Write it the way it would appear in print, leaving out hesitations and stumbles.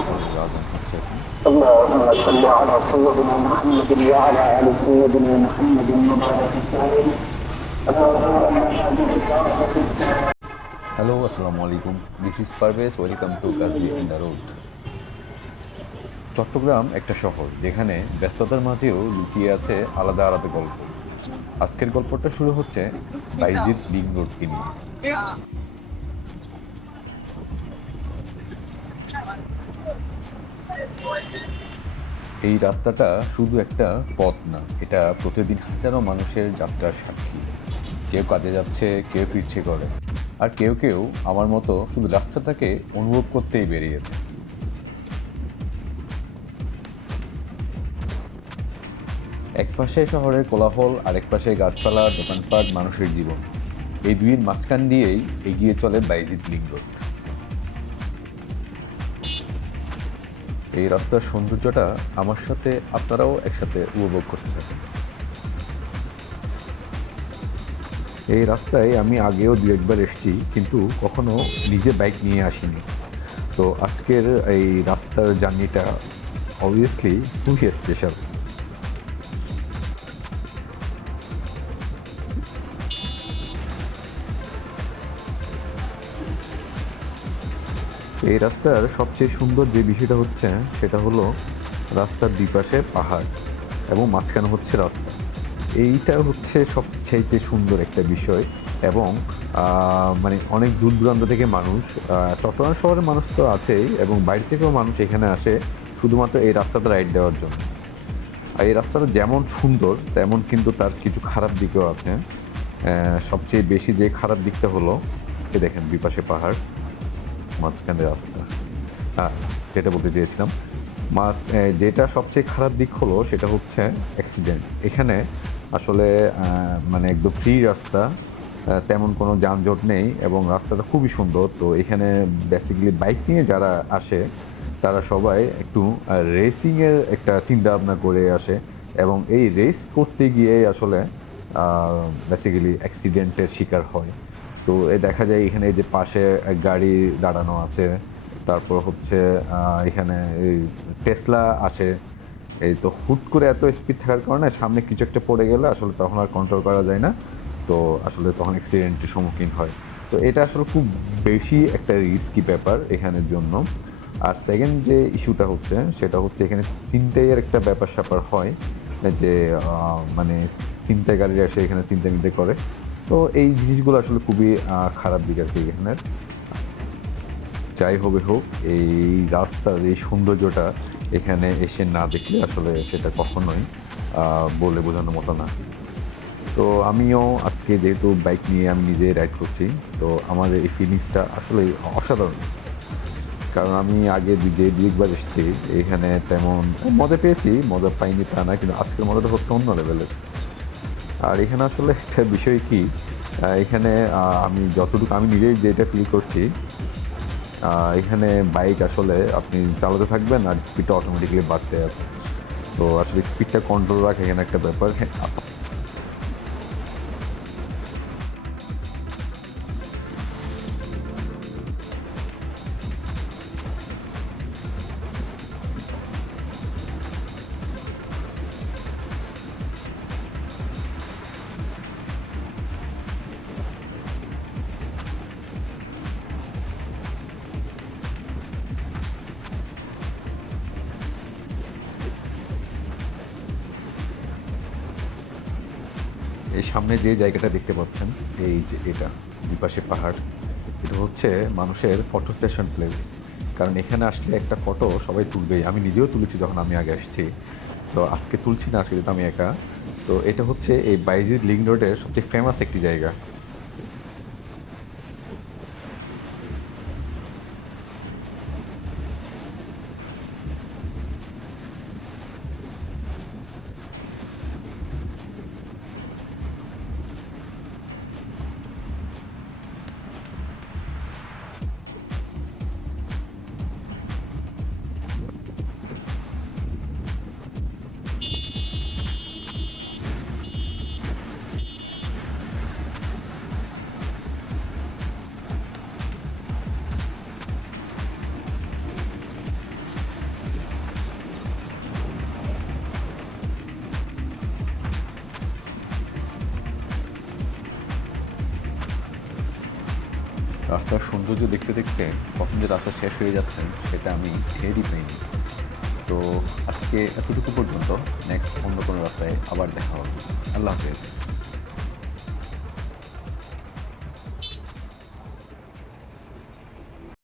আসরের আজান হচ্ছে এখন। اللهم صل على سيدنا محمد وعلى ال سيدنا محمد وبارك وسلم. হ্যালো, আসসালামু আলাইকুম। This is Parvez. Welcome to Kazi on the road. Chittagong একটা শহর যেখানে ব্যস্ততার মাঝেও লুকিয়ে আছে আলাদা আলাদা গল্প। আজকের গল্পটা শুরু হচ্ছে বাইজিদ লিং রোডকে নিয়ে। এই রাস্তাটা শুধু একটা পথ না, এটা প্রতিদিন হাজারো মানুষের যাত্রার সাক্ষী। কেউ কাজে যাচ্ছে, কেউ ফিরছে করে, আর কেউ কেউ আমার মতো শুধু রাস্তাটাকে অনুভব করতেই বেরিয়েছে। এক পাশে শহরের কোলাহল, আরেক পাশে গাছপালা, দোকানপাট, মানুষের জীবন। এই দুইয়ের মাঝখান দিয়েই এগিয়ে চলে বাইজিদ লিং রোড। এই রাস্তার সৌন্দর্যটা আমার সাথে আপনারাও একসাথে উপভোগ করতে থাকেন। এই রাস্তায় আমি আগেও দু একবার এসেছি, কিন্তু কখনো নিজে বাইক নিয়ে আসিনি। তো আজকের এই রাস্তার জার্নিটা অবভিয়াসলি খুবই স্পেশাল। এই রাস্তার সবচেয়ে সুন্দর যে বিষয়টা হচ্ছে সেটা হলো রাস্তার দুই পাশে পাহাড় এবং মাঝখানে হচ্ছে রাস্তা। এইটা হচ্ছে সবচাইতে সুন্দর একটা বিষয়। এবং মানে অনেক দূর দূরান্ত থেকে মানুষ, চট্টগ্রাম শহরের মানুষ তো আছেই, এবং বাইরে থেকেও মানুষ এখানে আসে শুধুমাত্র এই রাস্তাতে রাইড দেওয়ার জন্য। আর এই রাস্তাটা যেমন সুন্দর তেমন কিন্তু তার কিছু খারাপ দিকও আছে। সবচেয়ে বেশি যে খারাপ দিকটা হলো, এ দেখেন দুই পাশে পাহাড়, মাঝখানে রাস্তা। হ্যাঁ, যেটা বলতে চেয়েছিলাম, যেটা সবচেয়ে খারাপ দিক হলো সেটা হচ্ছে অ্যাক্সিডেন্ট। এখানে আসলে মানে একদম ফ্রি রাস্তা, তেমন কোনো যানজট নেই এবং রাস্তাটা খুবই সুন্দর। তো এখানে বেসিক্যালি বাইক নিয়ে যারা আসে তারা সবাই একটু রেসিংয়ের একটা চিন্তা ভাবনা করে আসে, এবং এই রেস করতে গিয়ে আসলে বেসিক্যালি অ্যাক্সিডেন্টের শিকার হয়। তো দেখা যায় এখানে যে পাশে এক গাড়ি দাঁড়ানো আছে, তারপর হচ্ছে এখানে এই টেসলা আসে। এই তো হুট করে এত স্পিড থাকার কারণে সামনে কিছু একটা পড়ে গেলে আসলে তখন আর কন্ট্রোল করা যায় না। তো আসলে তখন অ্যাক্সিডেন্টের সম্মুখীন হয়। তো এটা আসলে খুব বেশি একটা রিস্কি ব্যাপার এখানের জন্য। আর সেকেন্ড যে ইস্যুটা হচ্ছে সেটা হচ্ছে এখানে ছিনতাইয়ের একটা ব্যাপার স্যাপার হয়, যে মানে ছিনতাইকারীরা এসে এখানে ছিনতাই করে। তো এই জিনিসগুলো আসলে খুবই খারাপ দিক আর কি এখানের। যাই হবে হোক, এই রাস্তার এই সৌন্দর্যটা এখানে এসে না দেখলে আসলে সেটা কখনোই বলে বোঝানোর মতো না। তো আমিও আজকে যেহেতু বাইক নিয়ে আমি নিজে রাইড করছি, তো আমার এই ফিলিংসটা আসলে অসাধারণ। কারণ আমি আগে যে দুই একবার এসেছি, এখানে তেমন মজা পেয়েছি, মজা পাইনি তা না, কিন্তু আজকের মজাটা হচ্ছে অন্য লেভেলের। আর এখানে আসলে একটা বিষয় কি, এখানে আমি যতটুকু আমি নিজেই যেটা ফিল করছি, এখানে বাইক আসলে আপনি চালাতে থাকবেন আর স্পিডটা অটোমেটিক্যালি বাড়তে আছে। তো আসলে স্পিডটা কন্ট্রোল রাখা এখানে একটা ব্যাপার। হ্যাঁ, এই সামনে যে জায়গাটা দেখতে পাচ্ছেন, এই যে এটা দুপাশে পাহাড়, এটা হচ্ছে মানুষের ফটো সেশন প্লেস। কারণ এখানে আসলে একটা ফটো সবাই তুলবেই। আমি নিজেও তুলেছি যখন আমি আগে আসছি। তো আজকে তুলছি না, আজকে যেহেতু আমি একা। তো এটা হচ্ছে এই বাইজিদ লিং রোডের সবচেয়ে ফেমাস একটি জায়গা। রাস্তার সৌন্দর্য দেখতে দেখতে কখন যে রাস্তা শেষ হয়ে যাচ্ছে সেটা আমি টেরই পাইনি। তো আজকে এতটুকু পর্যন্ত, নেক্সট অন্য কোনো রাস্তায় আবার দেখা হবে। আল্লাহ হাফেজ।